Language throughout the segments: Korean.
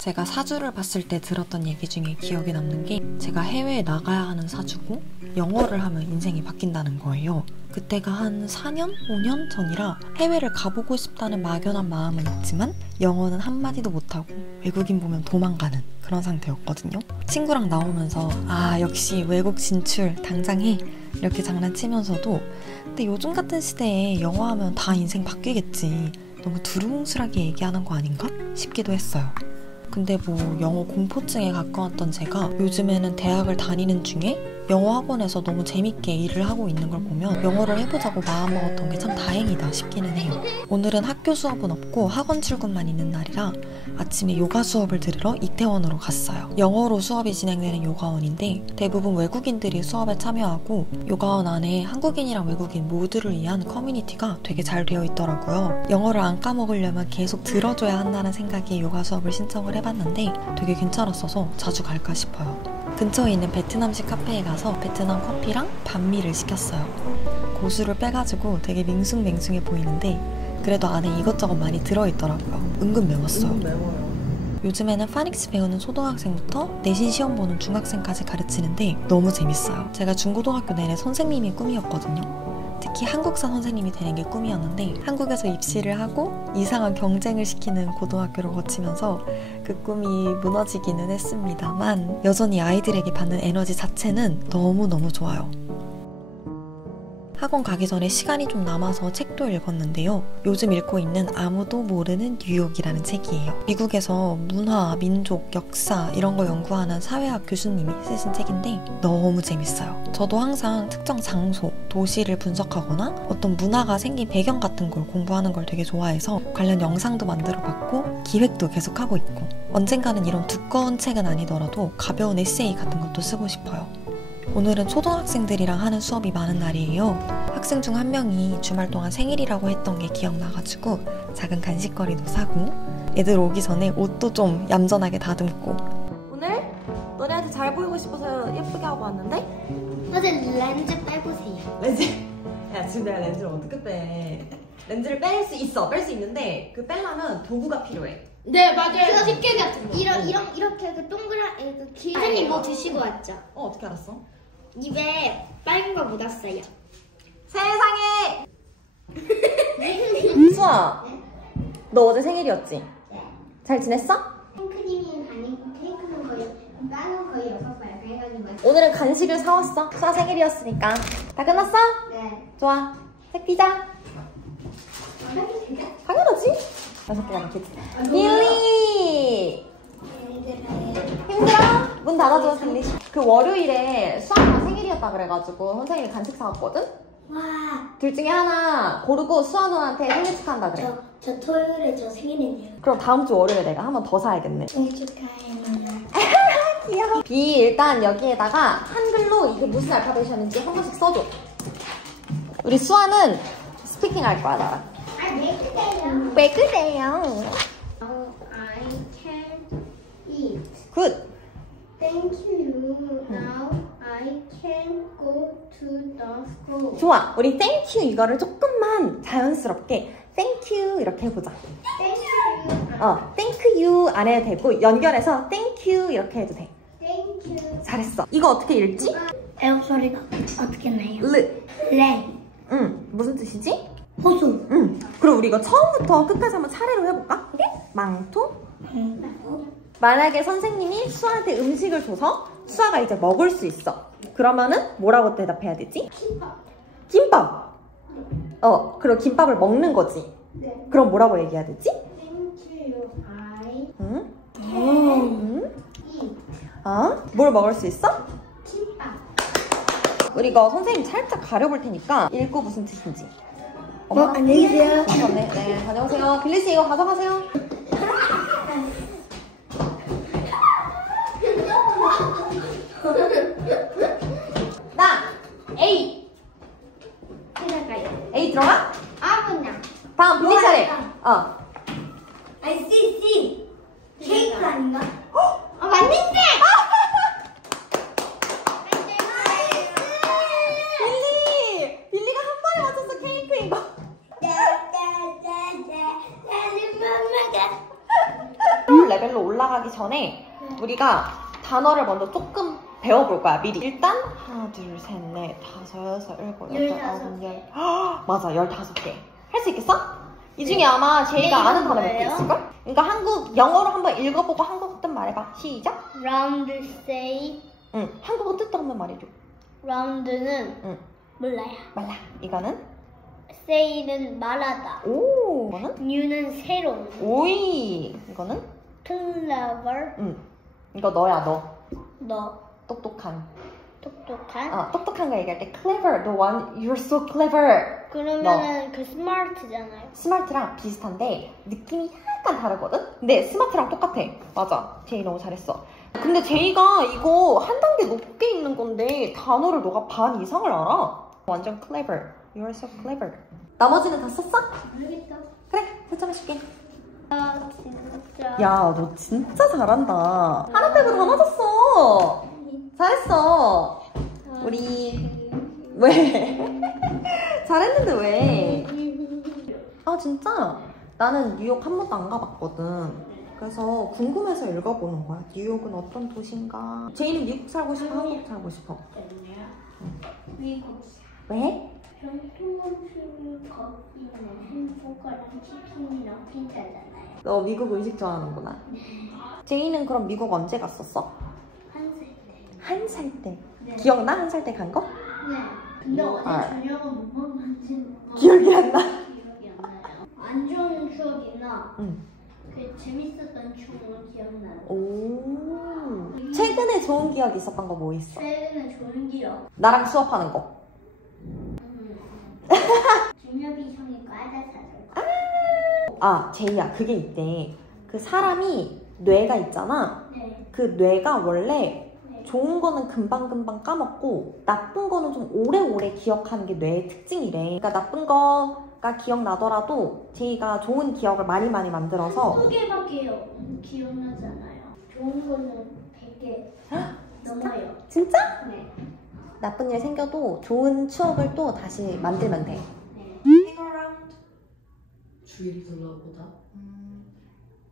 제가 사주를 봤을 때 들었던 얘기 중에 기억에 남는 게 제가 해외에 나가야 하는 사주고 영어를 하면 인생이 바뀐다는 거예요. 그때가 한 4년? 5년 전이라 해외를 가보고 싶다는 막연한 마음은 있지만 영어는 한마디도 못하고 외국인 보면 도망가는 그런 상태였거든요. 친구랑 나오면서 아 역시 외국 진출 당장 해 이렇게 장난치면서도 근데 요즘 같은 시대에 영어 하면 다 인생 바뀌겠지 너무 두루뭉술하게 얘기하는 거 아닌가 싶기도 했어요. 근데 뭐 영어 공포증에 가까웠던 제가 요즘에는 대학을 다니는 중에 영어 학원에서 너무 재밌게 일을 하고 있는 걸 보면 영어를 해보자고 마음먹었던 게 참 다행이다 싶기는 해요. 오늘은 학교 수업은 없고 학원 출근만 있는 날이라 아침에 요가 수업을 들으러 이태원으로 갔어요. 영어로 수업이 진행되는 요가원인데 대부분 외국인들이 수업에 참여하고 요가원 안에 한국인이랑 외국인 모두를 위한 커뮤니티가 되게 잘 되어 있더라고요. 영어를 안 까먹으려면 계속 들어줘야 한다는 생각에 요가 수업을 신청을 해봤는데 되게 괜찮았어서 자주 갈까 싶어요. 근처에 있는 베트남식 카페에 가서 베트남 커피랑 반미를 시켰어요. 고수를 빼가지고 되게 밍숭맹숭해 보이는데 그래도 안에 이것저것 많이 들어있더라고요. 은근 매웠어요. 매워요. 요즘에는 파닉스 배우는 초등학생부터 내신 시험 보는 중학생까지 가르치는데 너무 재밌어요. 제가 중고등학교 내내 선생님이 꿈이었거든요. 특히 한국사 선생님이 되는 게 꿈이었는데 한국에서 입시를 하고 이상한 경쟁을 시키는 고등학교를 거치면서 그 꿈이 무너지기는 했습니다만 여전히 아이들에게 받는 에너지 자체는 너무너무 좋아요. 학원 가기 전에 시간이 좀 남아서 책도 읽었는데요. 요즘 읽고 있는 아무도 모르는 뉴욕이라는 책이에요. 미국에서 문화, 민족, 역사 이런 거 연구하는 사회학 교수님이 쓰신 책인데 너무 재밌어요. 저도 항상 특정 장소, 도시를 분석하거나 어떤 문화가 생긴 배경 같은 걸 공부하는 걸 되게 좋아해서 관련 영상도 만들어봤고 기획도 계속하고 있고 언젠가는 이런 두꺼운 책은 아니더라도 가벼운 에세이 같은 것도 쓰고 싶어요. 오늘은 초등학생들이랑 하는 수업이 많은 날이에요. 학생 중 한 명이 주말 동안 생일이라고 했던 게 기억나가지고 작은 간식거리도 사고 애들 오기 전에 옷도 좀 얌전하게 다듬고 오늘 너네한테 잘 보이고 싶어서 예쁘게 하고 왔는데? 선생님 렌즈 빼보세요. 렌즈? 야 지금 내가 렌즈를 어떻게 빼? 렌즈를 뺄 수 있어. 뺄 수 있는데 그 빼려면 도구가 필요해. 네 맞아요. 집게 같은 거. 이렇게 그 동그란 그 길. 선생님 뭐 드시고 왔죠? 어떻게 알았어? 입에 빨간 거 묻었어요. 세상에! 수아, 너 어제 생일이었지? 네. 잘 지냈어? 생크림이 아니고 케이크는 거의 빵은 거의 6발 그래가지고. 오늘은 간식을 사왔어. 수아 생일이었으니까. 다 끝났어? 네. 좋아. 색 피자. 해도 되죠? 당연하지. 6개가 넣겠지. 빌리! 힘들어? 문 닫아줘, 빌리. 그 월요일에 수아가 생일이었다 그래가지고 선생님이 간식 사왔거든? 와. 둘 중에 하나 고르고 수아 누나한테 생일 축하한다 그래. 저 토요일에 저 생일이네요. 그럼 다음 주 월요일에 내가 한 번 더 사야겠네. 생일 축하해 누나. 귀여워. B 일단 여기에다가 한글로 이게 무슨 알파벳이었는지 한 번씩 써줘. 우리 수아는 스피킹 할 거야 나랑. 왜 그래요? 왜 그래요? I can eat. 굿. Thank you. Now I can go to the school. 좋아. 우리 thank you 이거를 조금만 자연스럽게 thank you 이렇게 해보자. Thank you. thank you 안 해도 되고 연결해서 thank you 이렇게 해도 돼. Thank you. 잘했어. 이거 어떻게 읽지? 애국 소리가 어떻게 나요? 르. 레. 무슨 뜻이지? 호수. 그럼 우리 이거 처음부터 끝까지 한번 차례로 해볼까? 오케이? 망토. 만약에 선생님이 수아한테 음식을 줘서 수아가 이제 먹을 수 있어. 그러면은 뭐라고 대답해야 되지? 김밥. 김밥. 그럼 김밥을 먹는 거지. 네. 그럼 뭐라고 얘기해야 되지? Thank you. I 응? can eat. 뭘 먹을 수 있어? 김밥. 우리 이거 선생님 살짝 가려볼 테니까 읽고 무슨 뜻인지. 안녕히 계세요. 네, 다녀오세요. 빌리씨 이거 가져가세요. 나 A. 들어가요. A 들어가? 아구나. 다음 빌리 차례. C. 케이크 아닌가? 맞는데! 빌리가 한 번에 맞췄어. 케이크 이거. 나는 엄마가. 레벨로 올라가기 들어가기 전에 우리가 단어를 먼저 조금 배워볼 거야, 미리. 일단 하나, 둘, 셋, 넷, 다섯, 여섯, 일곱, 여덟, 아홉, 열. 맞아, 15개. 할 수 있겠어? 이 중에 아마 제이가 아는 단어 몇 개 있을걸? 그러니까 영어로 한번 읽어보고 한국어 뜻 말해봐. 시작. 라운드 say. 응, 한국어 뜻도 한번 말해줘. 라운드는 응. 몰라요. 말라. 이거는? say는 말하다. 오. 이거는? new는 새로운. 오이. 이거는? clever. 응. 이거 너야, 너. 너 똑똑한. 똑똑한. 똑똑한 거 얘기할 때 clever. The one, you're so clever. 그러면은 그 smart잖아요. 스마트랑 비슷한데 느낌이 약간 다르거든? 근데 스마트랑 똑같아. 맞아. 제이 너무 잘했어. 근데 제이가 이거 한 단계 높게 있는 건데 단어를 너가 반 이상을 알아. 완전 clever. You're so clever. 나머지는 다 썼어? 모르겠다. 그래, 채점 해줄게. 아 진짜. 야, 너 진짜 잘한다. 하나 빼고 다 맞았어. 잘했어. 우리 왜? 잘했는데 왜? 아 진짜? 나는 뉴욕 한 번도 안 가봤거든. 그래서 궁금해서 읽어보는 거야. 뉴욕은 어떤 도시인가? 제이는 미국 살고 싶어? 한국 살고 싶어? 미국. 왜? 전통 음식을 거기는 햄버거랑 치킨이랑 피자잖아요. 너 미국 음식 좋아하는구나. 제이는 그럼 미국 언제 갔었어? 1살 때. 1살 때. 네. 기억나? 1살 때 간 거? 네. 근데 어제 저녁은 못 먹는지 기억이 안 나. 기억이 안 나요. 안 좋은 추억이나 응. 그 재밌었던 추억은 기억나요. 오. 최근에 좋은 기억 있었던 거 뭐 있어? 최근에 좋은 기억. 나랑 수업하는 거. 준엽이 형이 과자 사줄 거. 아, 제이야, 그게 있대. 그 사람이 뇌가 있잖아. 네. 그 뇌가 원래 네. 좋은 거는 금방금방 까먹고 나쁜 거는 좀 오래오래 기억하는 게 뇌의 특징이래. 그러니까 나쁜 거가 기억나더라도 제이가 좋은 기억을 많이 만들어서 2개밖에 기억나지 않아요. 좋은 거는 100개 넘어요. 진짜? 네. 나쁜 일 생겨도 좋은 추억을 또 다시 만들면 돼. 네. Hang around. 주일이 둘러보다.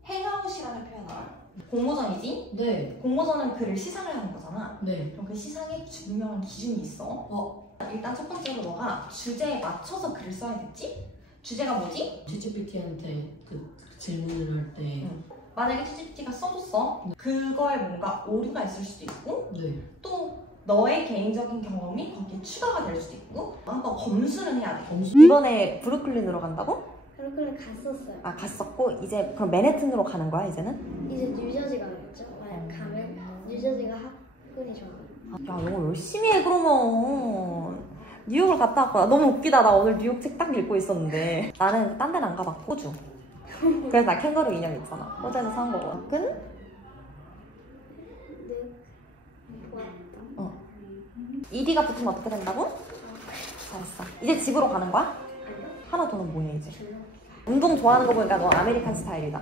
행아웃이라는 표현 알아? 공모전이지? 네. 공모전은 글을 시상을 하는 거잖아. 네. 그럼 그 시상에 유명한 기준이 있어. 일단 첫 번째로 너가 주제에 맞춰서 글을 써야겠지? 주제가 뭐지? GPT한테 그 질문을 할 때. 만약에 ChatGPT가 써줬어. 그거에 뭔가 오류가 있을 수도 있고 네. 또 너의 개인적인 경험이 거기에 추가가 될 수도 있고 한번 검수는 해야 돼. 검수? 이번에 브루클린으로 간다고? 브루클린 갔었어요. 아, 갔었고 이제 그럼 맨해튼으로 가는 거야 이제는? 이제 뉴저지 가겠죠? 가면 뉴저지가 학군이 좋아요. 야, 영어 열심히 해 그러면. 뉴욕을 갔다 왔구나. 너무 웃기다. 나 오늘 뉴욕 책 딱 읽고 있었는데 나는 딴 데는 안 가봤고 호주. 그래서 나 캥거루 인형 있잖아. 호주에서 산 거거든. ED가 붙으면 어떻게 된다고? 잘했어. 이제 집으로 가는 거야? 하나 더는 뭐해 이제? 운동 좋아하는 거 보니까 너 아메리칸 스타일이다.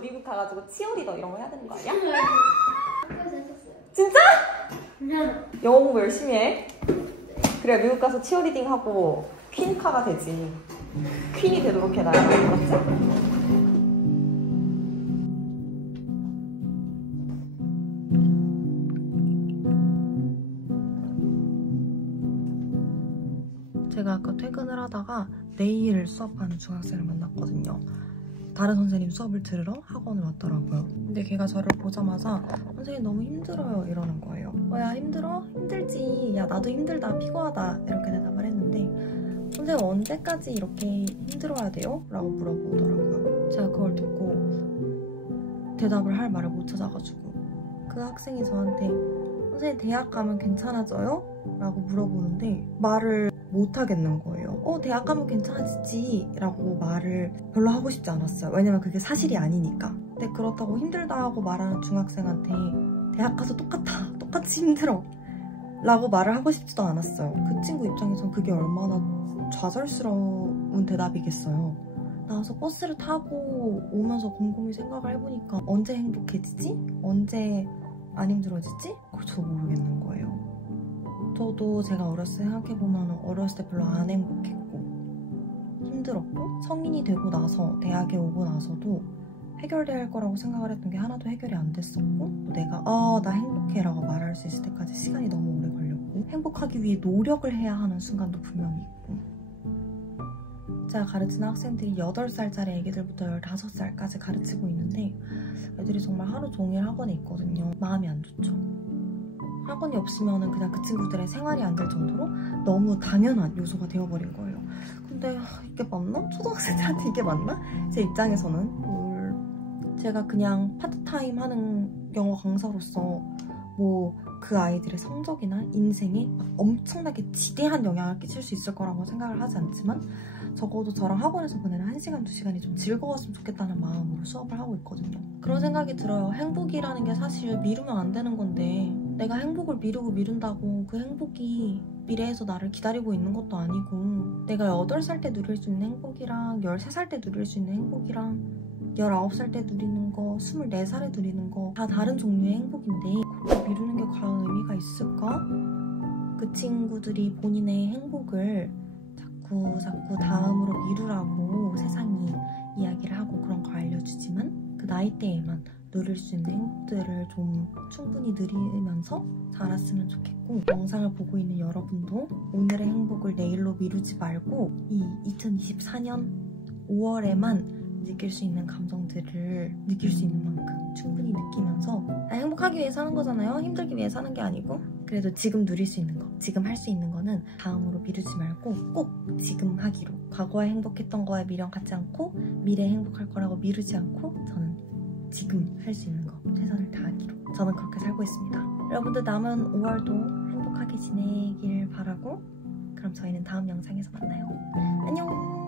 미국 가가지고 치어리더 이런 거 해야 되는 거 아니야? 학교에서 했었어요. 진짜? 그냥 영어 공부 열심히 해. 그래 미국 가서 치어리딩 하고 퀸카가 되지. 퀸이 되도록 해놔. 알았지? 제가 아까 퇴근을 하다가 내일 수업하는 중학생을 만났거든요. 다른 선생님 수업을 들으러 학원을 왔더라고요. 근데 걔가 저를 보자마자 선생님 너무 힘들어요 이러는 거예요. 야 힘들어? 힘들지. 야 나도 힘들다 피곤하다 이렇게 대답을 했는데 선생님 언제까지 이렇게 힘들어야 돼요? 라고 물어보더라고요. 제가 그걸 듣고 대답을 할 말을 못 찾아가지고 그 학생이 저한테 선생님 대학 가면 괜찮아져요? 라고 물어보는데 말을 못 하겠는 거예요. 대학 가면 괜찮아지지 라고 말을 별로 하고 싶지 않았어요. 왜냐면 그게 사실이 아니니까. 근데 그렇다고 힘들다 하고 말하는 중학생한테 대학 가서 똑같이 힘들어 라고 말을 하고 싶지도 않았어요. 그 친구 입장에선 그게 얼마나 좌절스러운 대답이겠어요. 나와서 버스를 타고 오면서 곰곰이 생각을 해보니까 언제 행복해지지? 언제 안 힘들어지지? 그걸 저 모르겠는 거예요. 저도 제가 어렸을 때 생각해보면 어렸을 때 별로 안 행복했고 힘들었고 성인이 되고 나서 대학에 오고 나서도 해결될 거라고 생각을 했던 게 하나도 해결이 안 됐었고, 또 내가 나 행복해 라고 말할 수 있을 때까지 시간이 너무 오래 걸렸고, 행복하기 위해 노력을 해야 하는 순간도 분명히 있고, 제가 가르치는 학생들이 8살짜리 애기들부터 15살까지 가르치고 있는데 애들이 정말 하루 종일 학원에 있거든요. 마음이 안 좋죠. 학원이 없으면 그냥 그 친구들의 생활이 안 될 정도로 너무 당연한 요소가 되어버린 거예요. 근데 이게 맞나? 초등학생들한테 이게 맞나? 제 입장에서는 제가 그냥 파트타임 하는 영어 강사로서 뭐 그 아이들의 성적이나 인생에 엄청나게 지대한 영향을 끼칠 수 있을 거라고 생각을 하지 않지만 적어도 저랑 학원에서 보내는 1시간, 2시간이 좀 즐거웠으면 좋겠다는 마음으로 수업을 하고 있거든요. 그런 생각이 들어요. 행복이라는 게 사실 미루면 안 되는 건데 내가 행복을 미룬다고 그 행복이 미래에서 나를 기다리고 있는 것도 아니고, 내가 8살 때 누릴 수 있는 행복이랑 13살 때 누릴 수 있는 행복이랑 19살 때 누리는 거, 24살에 누리는 거 다 다른 종류의 행복인데 그렇게 미루는 게 과연 의미가 있을까? 그 친구들이 본인의 행복을 자꾸 다음으로 미루라고 세상이 이야기를 하고 그런 거 알려주지만 그 나이대에만 누릴 수 있는 행복들을 좀 충분히 누리면서 자랐으면 좋겠고, 영상을 보고 있는 여러분도 오늘의 행복을 내일로 미루지 말고 이 2024년 5월에만 느낄 수 있는 감정들을 느낄 수 있는 만큼 충분히 느끼면서, 행복하기 위해 사는 거잖아요. 힘들기 위해 사는 게 아니고. 그래도 지금 누릴 수 있는 거, 지금 할 수 있는 거는 다음으로 미루지 말고 꼭 지금 하기로. 과거에 행복했던 거에 미련 갖지 않고 미래에 행복할 거라고 미루지 않고 저는 지금 할 수 있는 거 최선을 다하기로, 저는 그렇게 살고 있습니다. 여러분들 남은 5월도 행복하게 지내길 바라고, 그럼 저희는 다음 영상에서 만나요. 안녕.